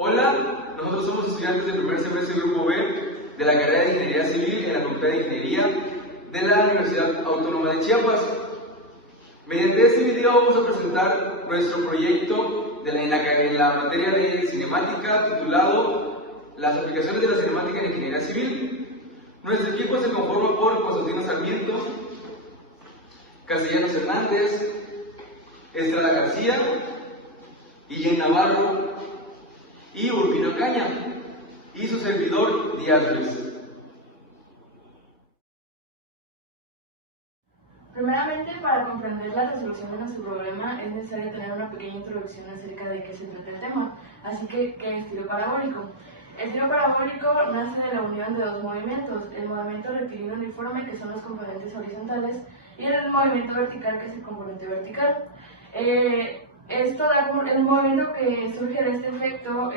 Hola, nosotros somos estudiantes del primer semestre Grupo B de la carrera de Ingeniería Civil en la Facultad de Ingeniería de la Universidad Autónoma de Chiapas. Mediante este video vamos a presentar nuestro proyecto en la materia de cinemática titulado Las aplicaciones de la cinemática en Ingeniería Civil. Nuestro equipo se conforma por Constantino Sarmiento, Castellanos Hernández, Estrada García, Guillén Navarro y Urbino Caña, y su servidor Díaz Luis. Primeramente, para comprender la resolución de nuestro problema es necesario tener una pequeña introducción acerca de qué se trata el tema. Así que, ¿qué es tiro parabólico? El tiro parabólico nace de la unión de dos movimientos, el movimiento rectilíneo uniforme, que son los componentes horizontales, y el movimiento vertical, que es el componente vertical. El movimiento que surge de este efecto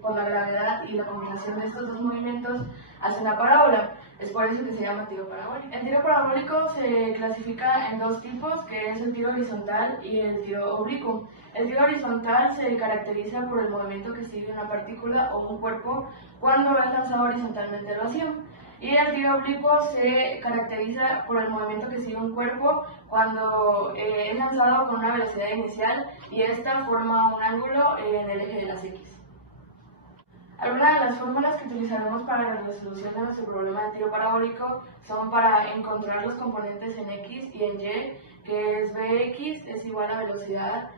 por la gravedad y la combinación de estos dos movimientos hace una parábola. Es por eso que se llama tiro parabólico. El tiro parabólico se clasifica en dos tipos, que es el tiro horizontal y el tiro oblicuo. El tiro horizontal se caracteriza por el movimiento que sigue una partícula o un cuerpo cuando es lanzado horizontalmente al vacío. Y el tiro oblicuo se caracteriza por el movimiento que sigue un cuerpo cuando es lanzado con una velocidad inicial y esta forma un ángulo en el eje de las X. Algunas de las fórmulas que utilizaremos para la resolución de nuestro problema de tiro parabólico son para encontrar los componentes en X y en Y, que es Bx es igual a velocidad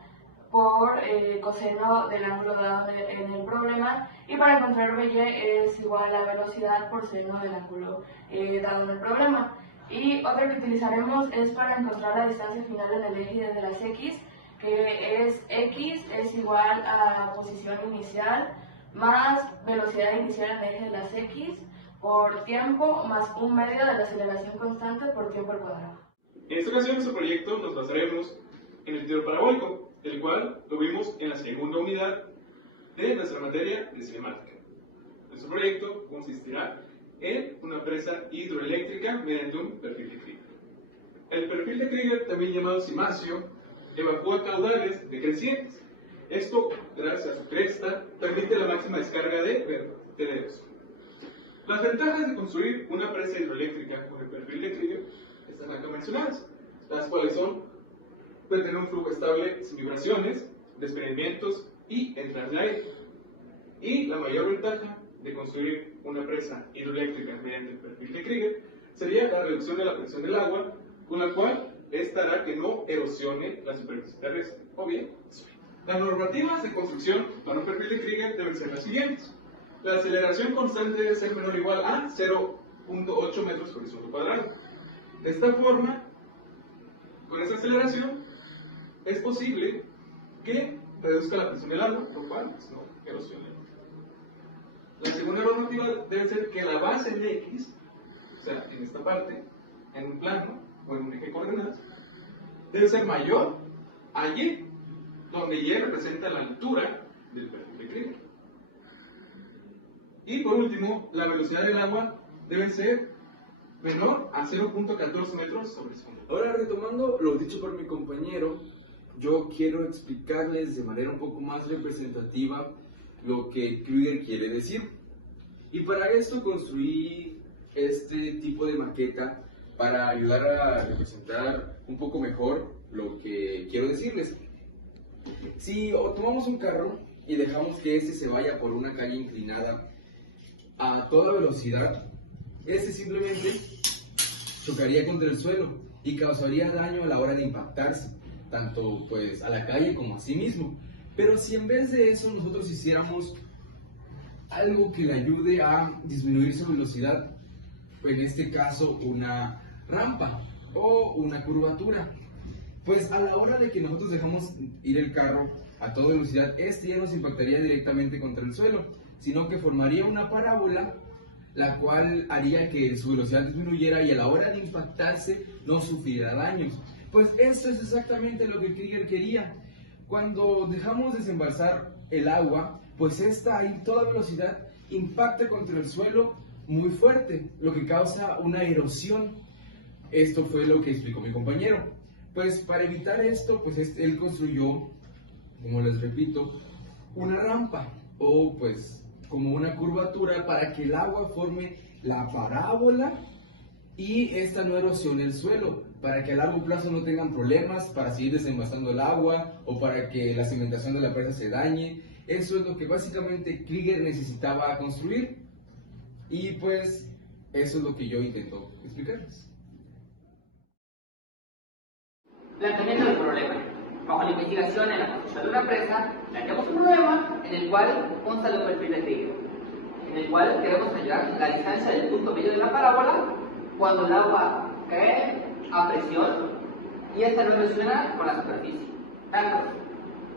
por coseno del ángulo dado en el problema, y para encontrar By es igual a velocidad por seno del ángulo dado en el problema. Y otra que utilizaremos es para encontrar la distancia final en el eje de las X, que es X es igual a posición inicial más velocidad inicial en el eje de las X por tiempo más un medio de la aceleración constante por tiempo al cuadrado. En esta ocasión, nuestro proyecto nos basaremos en el tiro parabólico, el cual lo vimos en la segunda unidad de nuestra materia de cinemática. Nuestro proyecto consistirá en una presa hidroeléctrica mediante un perfil de Krieger. El perfil de Krieger, también llamado cimacio, evacúa caudales decrecientes. Esto, gracias a su cresta, permite la máxima descarga de vertederos. Las ventajas de construir una presa hidroeléctrica con el perfil de Krieger están acá mencionadas, las cuales son: puede tener un flujo estable sin vibraciones, desprendimientos y entradas de aire. Y la mayor ventaja de construir una presa hidroeléctrica mediante el perfil de Krieger sería la reducción de la presión del agua, con la cual esta hará que no erosione la superficie terrestre, o bien suelo. Las normativas de construcción para un perfil de Krieger deben ser las siguientes. La aceleración constante debe ser menor o igual a 0.8 metros por segundo cuadrado. De esta forma, con esa aceleración, es posible que reduzca la presión del agua, lo cual no erosione. La segunda normativa debe ser que la base de X, o sea, en esta parte, en un plano o en un eje de coordenadas, debe ser mayor a Y, donde Y representa la altura del perfil de Krieger. Y por último, la velocidad del agua debe ser menor a 0.14 metros sobre segundo. Ahora, retomando lo dicho por mi compañero, yo quiero explicarles de manera un poco más representativa lo que Krieger quiere decir. Y para esto construí este tipo de maqueta para ayudar a representar un poco mejor lo que quiero decirles. Si tomamos un carro y dejamos que este se vaya por una calle inclinada a toda velocidad, este simplemente chocaría contra el suelo y causaría daño a la hora de impactarse, tanto pues a la calle como a sí mismo. Pero si en vez de eso nosotros hiciéramos algo que le ayude a disminuir su velocidad, en este caso una rampa o una curvatura, pues a la hora de que nosotros dejamos ir el carro a toda velocidad, este ya no se impactaría directamente contra el suelo, sino que formaría una parábola, la cual haría que su velocidad disminuyera y a la hora de impactarse no sufriera daños. Pues esto es exactamente lo que Krieger quería. Cuando dejamos desembalsar el agua, pues esta a toda velocidad impacta contra el suelo muy fuerte, lo que causa una erosión. Esto fue lo que explicó mi compañero. Pues para evitar esto, pues él construyó, como les repito, una rampa o pues como una curvatura para que el agua forme la parábola y esta no erosione el suelo, para que a largo plazo no tengan problemas para seguir desenvasando el agua o para que la cimentación de la presa se dañe. Eso es lo que básicamente Krieger necesitaba construir y pues eso es lo que yo intento explicarles. Planteamiento del problema. Bajo la investigación en la construcción de una presa, planteamos un problema en el cual consta el perfil de Krieger, en el cual queremos hallar la distancia del punto medio de la parábola cuando el agua cae a presión y esta no resuena con la superficie. Datos.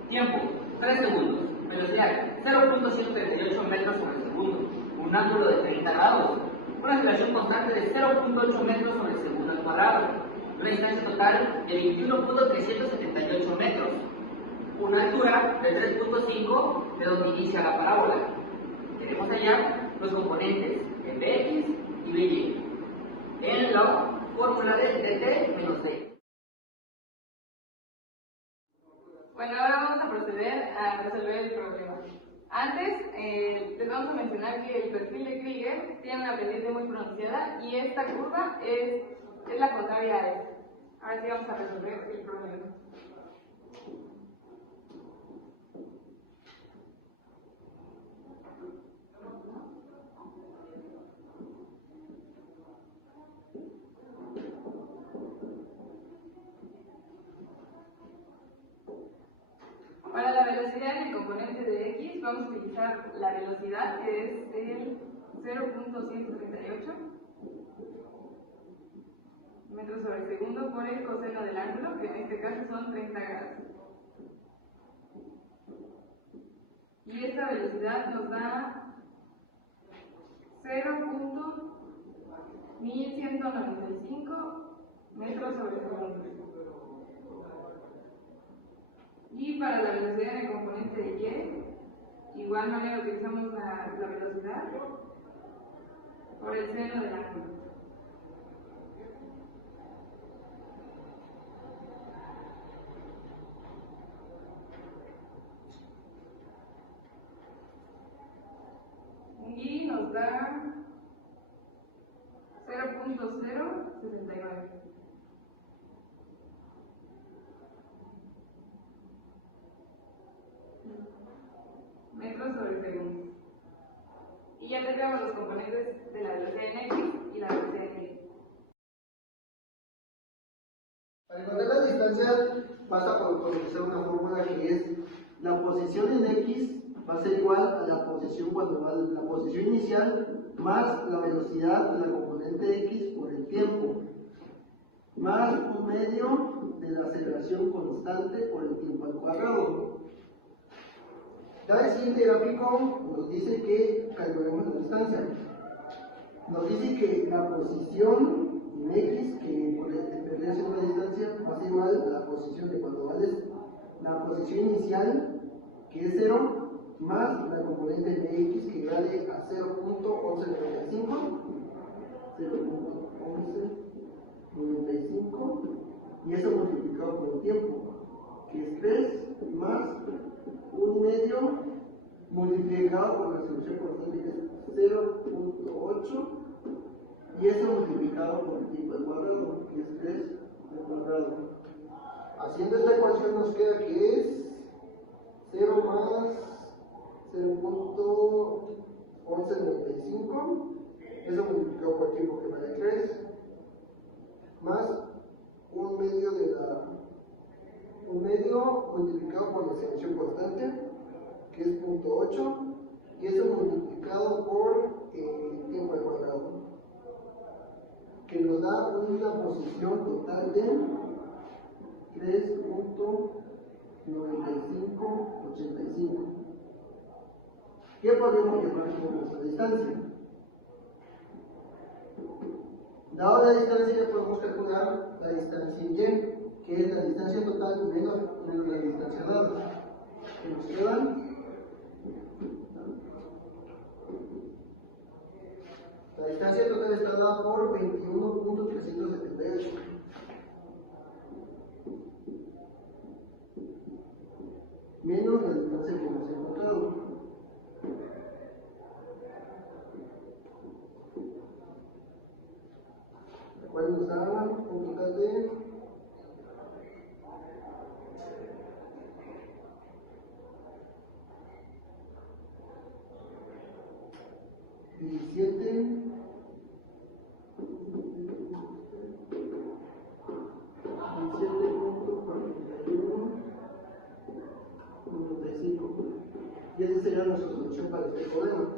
Tiempo, 3 segundos. Velocidad, 0.138 metros por segundo. Un ángulo de 30 grados. Una aceleración constante de 0.8 metros por segundo al cuadrado. Una distancia total de 21.378 metros. Una altura de 3.5 de donde inicia la parábola. Queremos hallar los componentes de Bx y By en la fórmula de dt menos d. Bueno, ahora vamos a proceder a resolver el problema. Antes, les vamos a mencionar que el perfil de Krieger tiene una pendiente muy pronunciada y esta curva es la contraria a esta. Ahora sí vamos a resolver el problema. Para la velocidad en el componente de x vamos a utilizar la velocidad que es el 0.138 metros sobre segundo por el coseno del ángulo, que en este caso son 30 grados. Y esta velocidad nos da 0.1195 metros sobre segundo. Y para la velocidad en el componente de y, igual manera utilizamos la velocidad por el seno del ángulo. Y nos da 0.069. Metros sobre segundo. Y ya tendríamos los componentes de la velocidad en x y la velocidad en y. Para encontrar la distancia pasa por utilizar una fórmula que es la posición en x va a ser igual a la posición cuando va la posición inicial más la velocidad de la componente x por el tiempo más un medio de la aceleración constante por el tiempo al cuadrado. Ya el siguiente gráfico nos dice que calculemos la distancia. Nos dice que la posición en x, que debería ser una distancia, va a ser igual a la posición de cuando vale la posición inicial, que es 0, más la componente de x, que vale a 0.1195, 0.1195, y eso multiplicado por el tiempo, que es 3 más un medio multiplicado por la solución constante, que es 0.8, y eso multiplicado por el tiempo al cuadrado, que es 3 al cuadrado. Haciendo esta ecuación nos queda que es 0 más 0.1195, eso multiplicado por el tiempo, que vale 3, más un medio multiplicado por la solución constante, que es 0.8, y eso multiplicado por el tiempo al cuadrado, que nos da una posición total de 3.9585. ¿Qué podemos llamar como nuestra distancia? Dado la distancia, podemos calcular la distancia en y, que es la distancia total menos la distancia dada. Que nos quedan la distancia total está dada por 21.378. Menos la distancia que hemos encontrado, cual nos da un total de 17.41.95. Y esa sería nuestra solución para este problema.